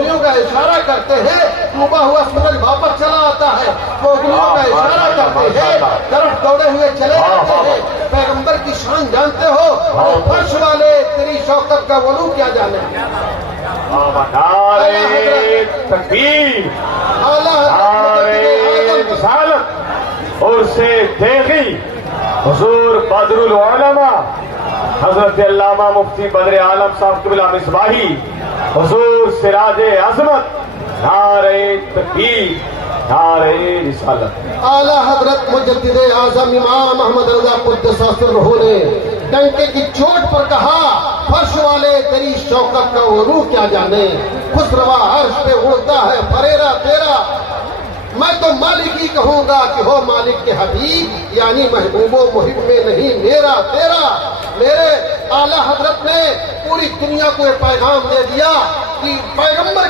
انگلیوں کا اشارہ کرتے ہیں ڈوبا ہوا سورج واپس چلا آتا ہے، وہ انگلیوں کا اشارہ کرتے ہیں طرف دوڑے ہوئے چلے جاتے ہیں۔ پیغمبر کی شان جانتے ہو؟ فرش والے تیری شوکت کا ولو کیا جانے۔ نعرہ تکبیر، نعرہ رسالت، اور سے دیکھی حضور بدر العلماء حضرت علامہ مفتی بدر عالم صاحب قبلہ مصباحی، حضور سراج عظمت، نعرہ تکبیر، نعرہ رسالت۔ اعلیٰ حضرت مجدد اعظم امام احمد رضا قدس سرہ نے ڈنکے کی چوٹ پر کہا فرش والے تیری شوکت کا وہ روح کیا جانے، خسروا عرش پہ اڑتا ہے فریرا تیرا، میں تو مالک ہی کہوں گا کہ ہو مالک کے حبیب، یعنی محبوب و محب میں نہیں میرا تیرا۔ میرے اعلیٰ حضرت نے پوری دنیا کو یہ پیغام دے دیا کہ پیغمبر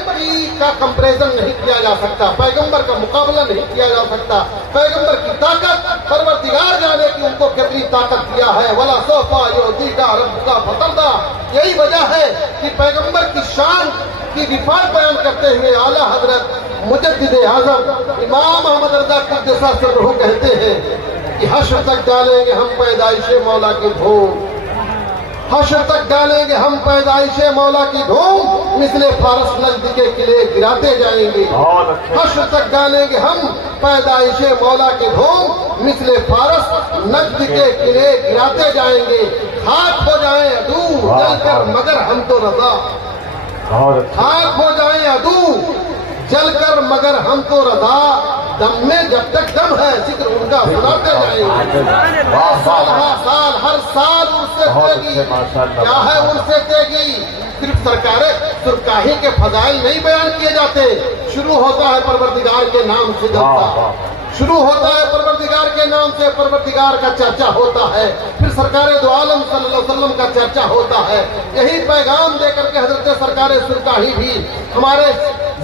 کا کمپیریزن نہیں کیا جا سکتا، پیغمبر کا مقابلہ نہیں کیا جا سکتا، پیغمبر کی طاقت پروردگار جانے کی ان کو کتنی طاقت دیا ہے، وَلَا سَوْفَ يُعْطِيكَ رَبُّكَ فَتَرْضَىٰ۔ یہی وجہ ہے کہ پیغمبر کی شان کی رفعت بیان کرتے ہوئے اعلیٰ حضرت مجدد اعظم امام احمد رضا قدس سرہ کہتے ہیں کہ حشر تک ڈالیں گے ہم پیدائش مولا کی دھوم، حشر تک ڈالیں گے ہم پیدائش مولا کی دھوم، مثل فارس نجد کے قلعے گراتے جائیں گے۔ حشر تک ڈالیں گے ہم پیدائش مولا کی دھوم، مثل فارس نجد کے قلعے گراتے جائیں گے، خاک ہو جائیں عدو جل کر مگر ہم تو رضا، خاک ہو جائیں عدو جل کر مگر ہم تو رضا، دم میں جب تک دم ہے ذکر ان کا سناتے جائیں گے۔ سال ہر سال عرصے تیگی، کیا ہے عرصے تیگی؟ صرف سرکار سرکاہی کے فضائل نہیں بیان کیے جاتے، شروع ہوتا ہے پروردگار کے نام سے جلسہ، شروع ہوتا ہے پروردگار کے نام سے، پروردگار کا چرچا ہوتا ہے، پھر سرکار دو عالم صلی اللہ علیہ وسلم کا چرچا ہوتا ہے۔ یہی پیغام دے کر کے حضرت سرکار سرکاہی بھی ہمارے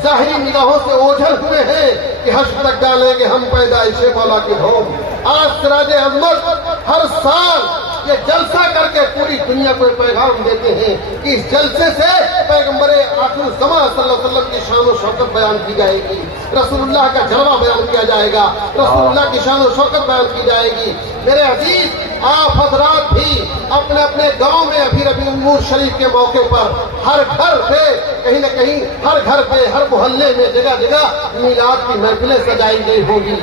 ظاہری نگاہوں سے اوجھل ہوئے ہیں کہ حشر تک ڈالیں گے ہم پیدائش مولا کی دھوم۔ آج سراج عظمت ہر سال یہ جلسہ کر کے پوری دنیا کو پیغام دیتے ہیں کہ اس جلسے سے پیغمبر آخر الزمان صلی اللہ علیہ وسلم کی شان و شوکت بیان کی جائے گی، رسول اللہ کا جلوہ بیان کیا جائے گا، رسول اللہ کی شان و شوکت بیان کی جائے گی۔ میرے عزیز، آپ حضرات بھی اپنے اپنے گاؤں میں ابھی ربیع النور شریف کے موقع پر ہر گھر پہ کہیں نہ کہیں، ہر گھر پہ ہر محلے میں جگہ جگہ میلاد کی محفلیں سجائی گئی ہوگی،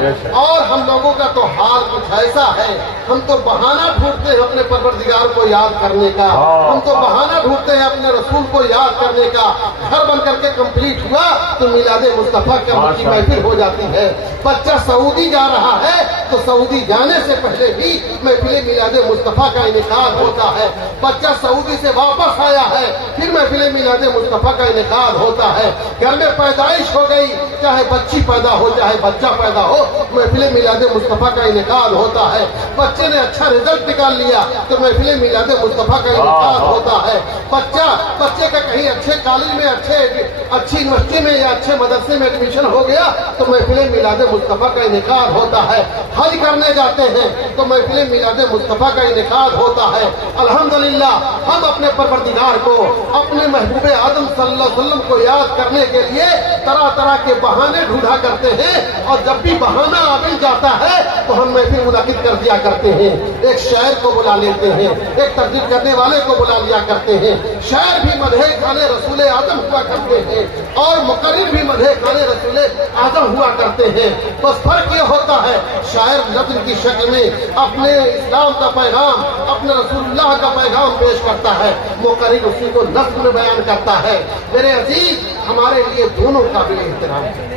اور ہم لوگوں کا تو حال کچھ ایسا ہے، ہم تو بہانہ ڈھونڈتے ہیں اپنے پروردگار کو یاد کرنے کا، ہم تو بہانہ ڈھونڈتے ہیں اپنے رسول کو یاد کرنے کا۔ گھر بن کر کے کمپلیٹ ہوا تو میلاد مصطفیٰ کی محفل ہو جاتی ہے۔ بچہ سعودی جا رہا ہے تو سعودی جانے سے پہلے بھی محفل میلاد مصطفیٰ کا انعقاد ہوتا ہے۔ بچہ سعودی سے واپس آیا ہے پھر محفل میلاد مصطفیٰ کا انعقاد ہوتا ہے۔ گھر میں پیدائش ہو گئی، چاہے بچی پیدا ہو چاہے بچہ پیدا ہو، محفل میلاد مصطفیٰ کا انعقاد ہوتا ہے۔ بچے نے اچھا رزلٹ نکال لیا تو محفل میلاد مصطفیٰ کا انعقاد ہوتا ہے۔ بچے کا کہیں اچھے کالج میں، اچھی یونیورسٹی میں یا اچھے مدرسے میں ایڈمیشن ہو گیا تو محفل میلاد مصطفیٰ کا انعقاد ہوتا ہے۔ حج کرنے جاتے ہیں تو محفل میلاد مصطفیٰ کا انعقاد ہوتا ہے۔ الحمدللہ ہم اپنے پروردگار کو، اپنے محبوب آدم صلی اللہ علیہ وسلم کو یاد کرنے کے لیے طرح طرح کے بہانے ڈھونڈا کرتے ہیں، اور جب بھی بہانہ مل جاتا ہے تو ہم محفل منعقد کر دیا کرتے ہیں، ایک شاعر کو بلا لیتے ہیں، ایک تقریر کرنے والے کو بلا لیا کرتے ہیں۔ شاعر بھی مدح خانے رسول اعظم ہوا کرتے ہیں اور مقرر بھی مدح خانے رسول اعظم ہوا کرتے ہیں۔ بس فرق یہ ہوتا ہے، شاعر نظم کی شکل میں اپنے اسلام کا پیغام، اپنے رسول اللہ کا پیغام پیش کرتا ہے، مقرر اسی کو نظم میں بیان کرتا ہے۔ میرے عزیز، ہمارے لیے دونوں قابل احترام ہیں،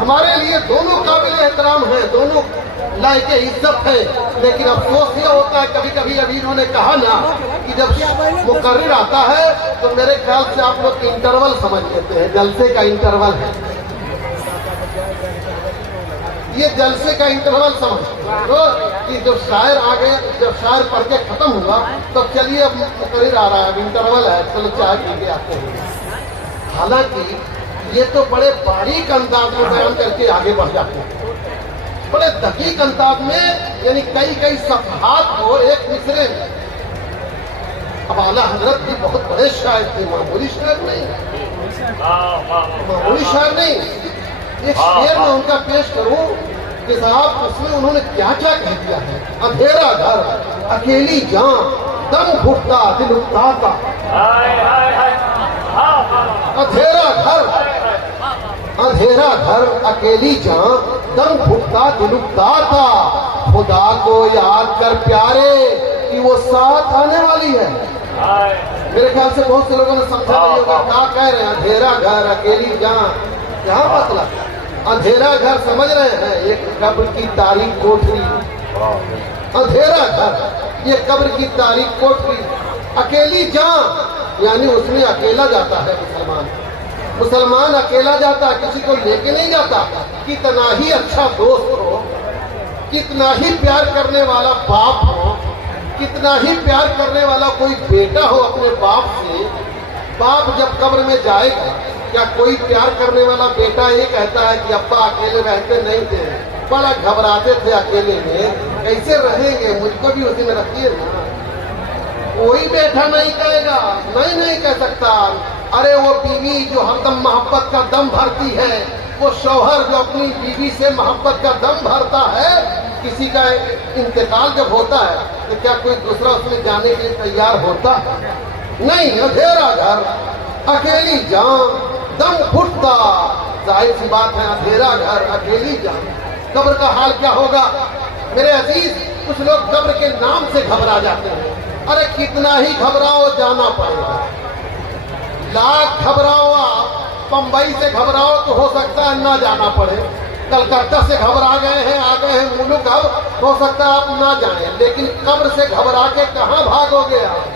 ہمارے لیے دونوں قابل احترام ہیں، دونوں لائق عزت ہے، لیکن افسوس یہ ہوتا ہے کبھی کبھی، ابھی انہوں نے کہا نا کہ جب مقرر آتا ہے تو میرے خیال سے آپ لوگ انٹرول سمجھ لیتے ہیں، جلسے کا انٹرول ہے، یہ جلسے کا انٹرول سمجھ کہ جب شاعر آ گئے، جب شاعر پڑھ کے ختم ہوا تو چلیے اب مقرر آ رہا ہے، اب انٹرول ہے، چلو چائے پی کے آتے ہیں۔ حالانکہ یہ تو بڑے باریک انداز میں بیان کر کے آگے بڑھ جاتے ہیں، بڑے دقیق انداز میں، یعنی کئی صفحات کو ایک مصرے میں۔ اب اعلیٰ حضرت بھی بہت بڑے شاعر تھے، معمولی شاعر نہیں، معمولی شعر نہیں، ایک شعر میں ان کا پیش کروں کہ صاحب اس میں انہوں نے کیا کیا کہہ دیا ہے. اندھیرا گھر اکیلی جان دم گھٹتا دل اکتاتا. اندھیرا گھر اکیلی جان دم گھٹتا دل اکتاتا. خدا کو یاد کر پیارے کہ وہ ساتھ آنے والی ہے. میرے خیال سے بہت سے لوگوں نے سمجھا نہیں ہوگا کیا کہہ رہے ہیں. اندھیرا گھر اکیلی جان کیا مطلب؟ اندھیرا گھر سمجھ رہے ہیں ایک قبر کی تاریک کوٹری. اندھیرا گھر یہ قبر کی تاریک کوٹری. اکیلی جان یعنی اس میں اکیلا جاتا ہے مسلمان اکیلا جاتا ہے، کسی کو لے کے نہیں جاتا. کتنا ہی اچھا دوست ہو، کتنا ہی پیار کرنے والا باپ ہو، کتنا ہی پیار کرنے والا کوئی بیٹا ہو اپنے باپ سے، باپ جب قبر میں جائے گا کیا کوئی پیار کرنے والا بیٹا یہ کہتا ہے کہ ابا اکیلے رہتے نہیں تھے، بڑا گھبراتے تھے اکیلے میں، کیسے رہیں گے، مجھ کو بھی اسی میں رکھیے نا. کوئی بیٹا نہیں کہے گا، نہیں کہہ سکتا. ارے وہ بیوی جو ہر دم محبت کا دم بھرتی ہے، وہ شوہر جو اپنی بیوی سے محبت کا دم بھرتا ہے، کسی کا انتقال جب ہوتا ہے تو کیا کوئی دوسرا اس میں جانے کے لیے تیار ہوتا ہے؟ نہیں. اندھیرا گھر اکیلی جان دم گھٹتا. ظاہر سی بات ہے اندھیرا گھر اکیلی جان. قبر کا حال کیا ہوگا میرے عزیز؟ کچھ لوگ قبر کے نام سے گھبرا جاتے ہیں. ارے کتنا ہی گھبراؤ جانا پڑے گا. لاکھ گھبراؤ، بمبئی سے گھبراؤ تو ہو سکتا ہے نہ جانا پڑے. کلکتہ سے گھبرا گئے ہیں، آ گئے ہیں ملک، اب ہو سکتا ہے آپ نہ جائیں. لیکن قبر سے گھبرا کے کہاں بھاگو گے آپ؟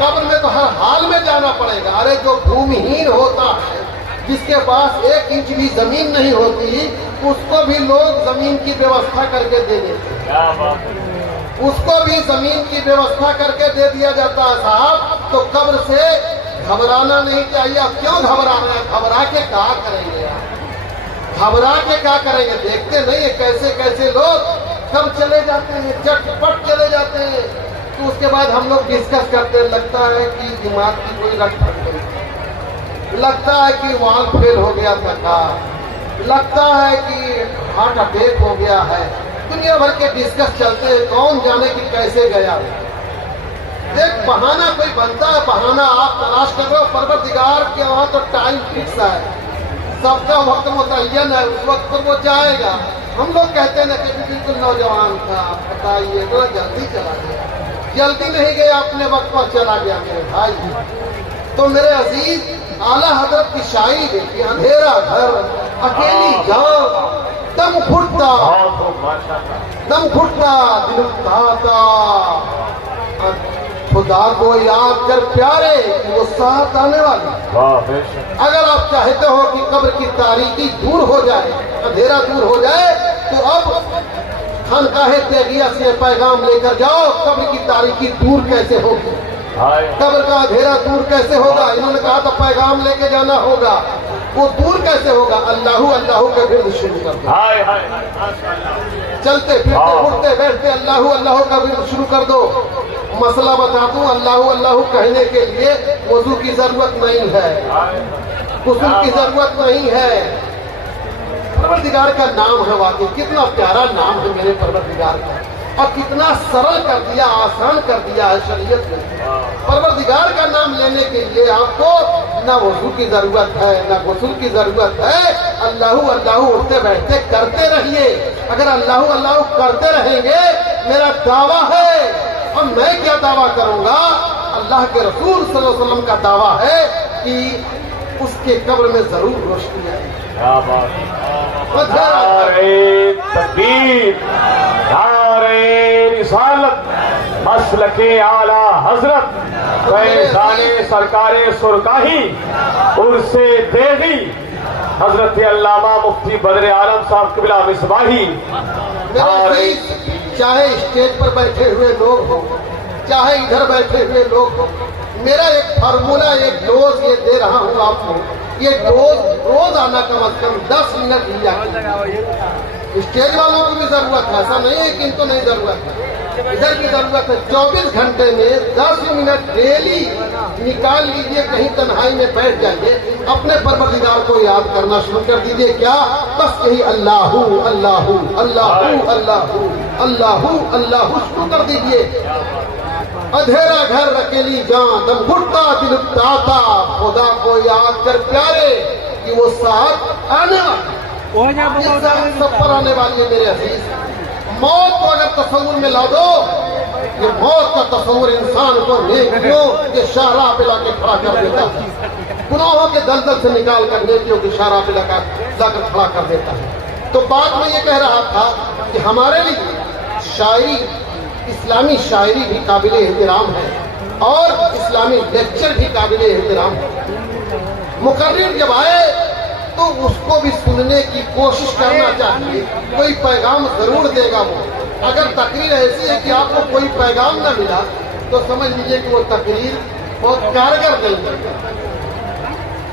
قبر میں تو ہر حال میں جانا پڑے گا. ارے جو بھومہین ہوتا ہے، جس کے پاس 1 انچ بھی زمین نہیں ہوتی، اس کو بھی لوگ زمین کی ویوستھا کر کے دے دیتے ہیں. اس کو بھی زمین کی ویوستھا کر کے دے دیا جاتا ہے صاحب. تو قبر سے گھبرانا نہیں چاہیے. اب کیوں گھبرا رہے ہیں؟ گھبرا کے کیا کریں گے آپ؟ گھبرا کے کیا کریں گے؟ دیکھتے نہیں ہیں کیسے کیسے لوگ کب چلے جاتے ہیں، چٹ پٹ چلے جاتے ہیں. تو اس کے بعد ہم لوگ ڈسکس کرتے ہیں، لگتا ہے کہ دماغ کی کوئی رٹ پٹ گئی، لگتا ہے کہ وال فیل ہو گیا تھا، لگتا ہے کہ ہارٹ اٹیک ہو گیا ہے. دنیا بھر کے ڈسکس چلتے ہیں، کون جانے کی کیسے گیا. ایک بہانہ کوئی بنتا ہے، بہانہ آپ تلاش کر رہے ہو. پروردگار کے وہاں تو ٹائم فکس ہے، سب کا وقت متعین ہے، اس وقت پر وہ جائے گا. ہم لوگ کہتے ہیں نا کہ بالکل نوجوان تھا، بتائیے تو جلدی چلا گیا. جلدی نہیں گیا، اپنے وقت پر چلا گیا میرے بھائی. تو میرے عزیز اعلیٰ حضرت کی شاعری دیکھیے. اندھیرا گھر اکیلی جان دم گھٹتا دل اکتاتا. خدا کو یاد کر پیارے کہ وہ ساتھ آنے والی. اگر آپ چاہتے ہو کہ قبر کی تاریکی دور ہو جائے، اندھیرا دور ہو جائے، تو اب خانقاہ تیغیہ سے پیغام لے کر جاؤ. قبر کی تاریکی دور کیسے ہوگی؟ قبر کا اندھیرا دور کیسے ہوگا؟ انہوں نے کہا تھا پیغام لے کے جانا ہوگا. وہ دور کیسے ہوگا؟ اللہ کے ورد شروع کر دو. چلتے پھرتے اٹھتے بیٹھتے اللہ کا ورد شروع کر دو. مسئلہ بتا دوں، اللہ کہنے کے لیے وضو کی ضرورت نہیں ہے، غسل کی ضرورت نہیں ہے. پروردگار کا نام ہے، واقعی کتنا پیارا نام ہے میرے پروردگار کا، اور کتنا سرل کر دیا، آسان کر دیا ہے شریعت نے. پروردگار کا نام لینے کے لیے آپ کو نہ وضو کی ضرورت ہے، نہ غسل کی ضرورت ہے. اللہ اٹھتے بیٹھتے کرتے رہیے. اگر اللہ کرتے رہیں گے، میرا دعویٰ ہے، اور میں کیا دعویٰ کروں گا، اللہ کے رسول صلی اللہ علیہ وسلم کا دعویٰ ہے کہ اس کے قبر میں ضرور روشنی آئے. تکبیر، نعرے رسالت، مسلک اعلیٰ حضرت فیضان سرکار سرکاہی عرس دیگی حضرت علامہ مفتی بدر عالم صاحب قبلہ مصباحی. چاہے اسٹیج پر بیٹھے ہوئے لوگ ہوں، چاہے ادھر بیٹھے ہوئے لوگ ہوں، میرا ایک فارمولہ، ایک ڈوز یہ دے رہا ہوں آپ کو. یہ ڈوز روزانہ کم از کم 10 منٹ لیا. اسٹیج والوں کو بھی ضرورت ہے، ایسا نہیں ہے کہ ان کو نہیں ضرورت ہے، ادھر کی ضرورت ہے. 24 گھنٹے میں 10 منٹ ڈیلی نکال لیجئے, کہیں تنہائی میں بیٹھ جائیے, اپنے پروردگار کو یاد کرنا شروع کر دیجئے. کیا؟ بس یہی اللہ اللہ اللہ اللہ اللہ اللہ شروع کر دیجئے. اندھیرا گھر اکیلی جان دم گھٹتا دل اٹھاتا, خدا کو یاد کر پیارے کہ وہ ساتھ آنے والی, یہ ساتھ سب پر آنے والی ہے میرے عزیز. موت کو اگر تصور میں لا دو, یہ موت کا تصور انسان کو نیکیوں کے شاہراہ پہ لا کے کھڑا کر دیتا ہے, گناہوں کے دلدل سے نکال کر نیکیوں کے شاہراہ پہ لا کر کھڑا کر دیتا ہے. تو بات میں یہ کہہ رہا تھا کہ ہمارے لیے شاعری, اسلامی شاعری بھی قابل احترام ہے اور اسلامی لیکچر بھی قابل احترام ہے. مقرر جب آئے تو اس کو بھی سننے کی کوشش کرنا چاہیے, کوئی پیغام ضرور دے گا وہ. اگر تقریر ایسی ہے کہ آپ کو کوئی پیغام نہ ملا تو سمجھ لیجئے کہ وہ تقریر بہت کارگر نہیں ہے.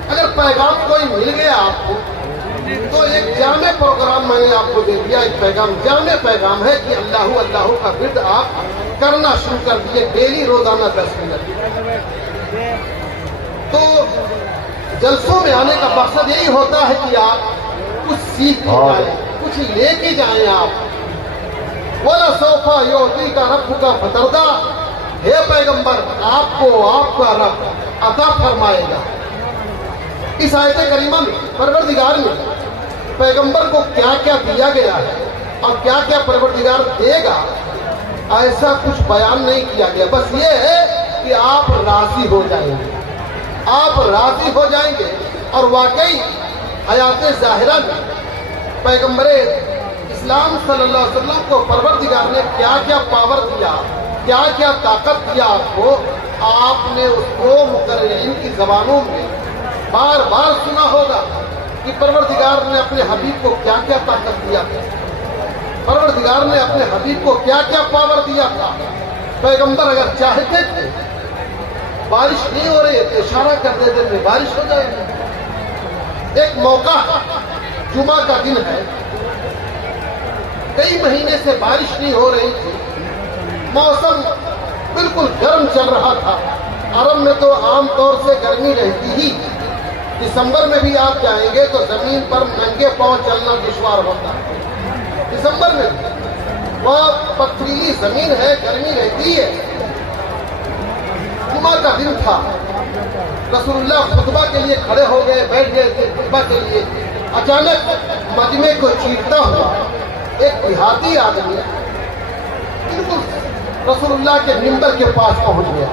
اگر پیغام کوئی مل گیا آپ کو تو ایک جامع پروگرام میں نے آپ کو دے دیا. ایک پیغام, جامع پیغام ہے کہ اللہ اللہ کا ورد آپ کرنا شروع کر دیے ڈیلی, روزانہ 10 منٹ. تو جلسوں میں آنے کا مقصد یہی ہوتا ہے کہ آپ کچھ سیکھ کے جائیں, کچھ لے کے جائیں. آپ وَلَسَوْفَ يُعْطِيكَ رَبُّكَ فَتَرْضَىٰ, ہے پیغمبر آپ کو آپ کا رب عطا فرمائے گا. اس آیت کریمہ میں پروردگار نے پیغمبر کو کیا کیا دیا گیا ہے اور کیا کیا پروردگار دے گا, ایسا کچھ بیان نہیں کیا گیا. بس یہ ہے کہ آپ راضی ہو جائیں گے, آپ راضی ہو جائیں گے. اور واقعی حیات ظاہرہ میں پیغمبر اسلام صلی اللہ علیہ وسلم کو پروردگار نے کیا کیا پاور دیا, کیا کیا طاقت دیا آپ کو, آپ نے اس کو مقررین کی زبانوں میں بار بار سنا ہوگا کہ پروردگار نے اپنے حبیب کو کیا کیا طاقت دیا تھا, پروردگار نے اپنے حبیب کو کیا کیا پاور دیا تھا. پیغمبر اگر چاہتے تھے بارش نہیں ہو رہی ہے تو اشارہ کر دیتے تھے بارش ہو جائے گی. ایک موقع جمعہ کا دن ہے, کئی مہینے سے بارش نہیں ہو رہی تھی, موسم بالکل گرم چل رہا تھا. عرب میں تو عام طور سے گرمی رہتی ہی, دسمبر میں بھی آپ جائیں گے تو زمین پر ننگے پاؤں چلنا دشوار ہوتا ہے. دسمبر میں وہ پتھریلی زمین ہے, گرمی رہتی ہے. جمعہ کا دن تھا, رسول اللہ خطبہ کے لیے کھڑے ہو گئے, بیٹھ گئے تھے خطبہ کے لیے. اچانک مجمع کو چیرتا ہوا ایک دیہاتی آدمی بالکل رسول اللہ کے منبر کے پاس پہنچ گیا.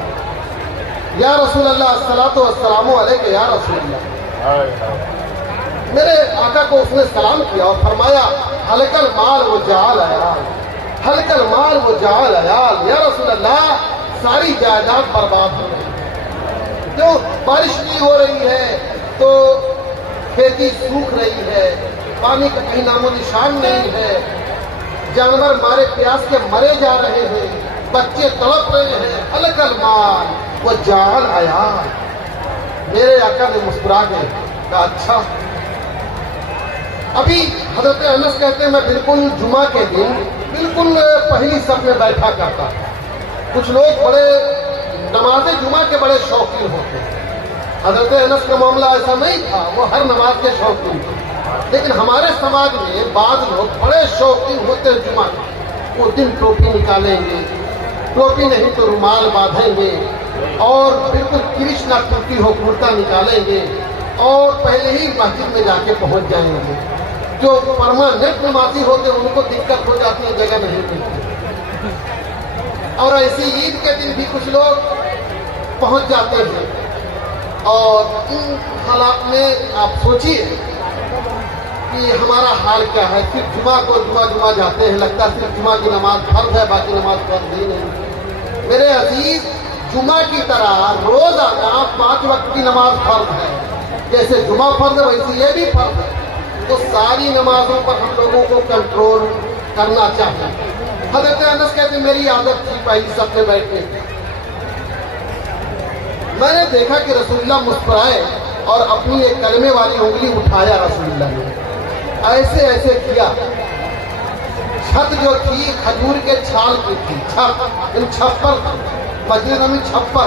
یا رسول اللہ الصلاۃ والسلام علیک یا رسول اللہ. میرے آقا کو اس نے سلام کیا اور فرمایا ہلک المال وجعل عیال, ہلک المال وجعل عیال. یا رسول اللہ ساری جائیداد برباد ہو رہی, کیوں؟ بارش نہیں ہو رہی ہے تو کھیتی سوکھ رہی ہے, پانی کا کہیں نام و نشان نہیں ہے, جانور مارے پیاس کے مرے جا رہے ہیں, بچے تڑپ رہے ہیں. ہلک المال وجعل عیال. میرے آقا نے مسکرا گئے, کہا اچھا. ابھی حضرت انس کہتے ہیں میں بالکل جمعہ کے دن بالکل پہلی صف میں بیٹھا کرتا. کچھ لوگ بڑے نماز جمعہ کے بڑے شوقین ہوتے ہیں. حضرت انس کا معاملہ ایسا نہیں تھا, وہ ہر نماز کے شوقین تھے. لیکن ہمارے سماج میں بعض لوگ بڑے شوقین ہوتے ہیں جمعہ کے. وہ دن ٹوپی نکالیں گے, ٹوپی نہیں تو رومال باندھیں گے, اور بالکل کرشنا ٹوپی ہو کرتا نکالیں گے, اور پہلے ہی مسجد میں جا کے پہنچ جائیں گے. جو پرماننٹ نمازی ہوتے ہیں ان کو دقت ہو جاتی ہے, جگہ نہیں ملتی. اور ایسی عید کے دن بھی کچھ لوگ پہنچ جاتے ہیں. اور ان حالات میں آپ سوچیے کہ ہمارا حال کیا ہے. صرف جمعہ کو جمعہ جاتے ہیں, لگتا ہے صرف جمعہ کی نماز فرض ہے, باقی نماز فرض ہی نہیں. میرے عزیز, جمعہ کی طرح روزانہ 5 وقت کی نماز فرض ہے. جیسے جمعہ فرض ہے ویسے یہ بھی فرض ہے. تو ساری نمازوں پر ہم لوگوں کو کنٹرول کرنا چاہیے. حضرت انس کہتے ہیں میری عادت تھی پہلی صف میں بیٹھنے کی. میں نے دیکھا کہ رسول اللہ مسکرائے اور اپنی ایک کلمے والی انگلی اٹھایا. رسول اللہ نے ایسے ایسے کیا. چھت جو تھی کھجور کے چھال کی تھی, چھت چھپر, مسجد میں چھپر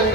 MD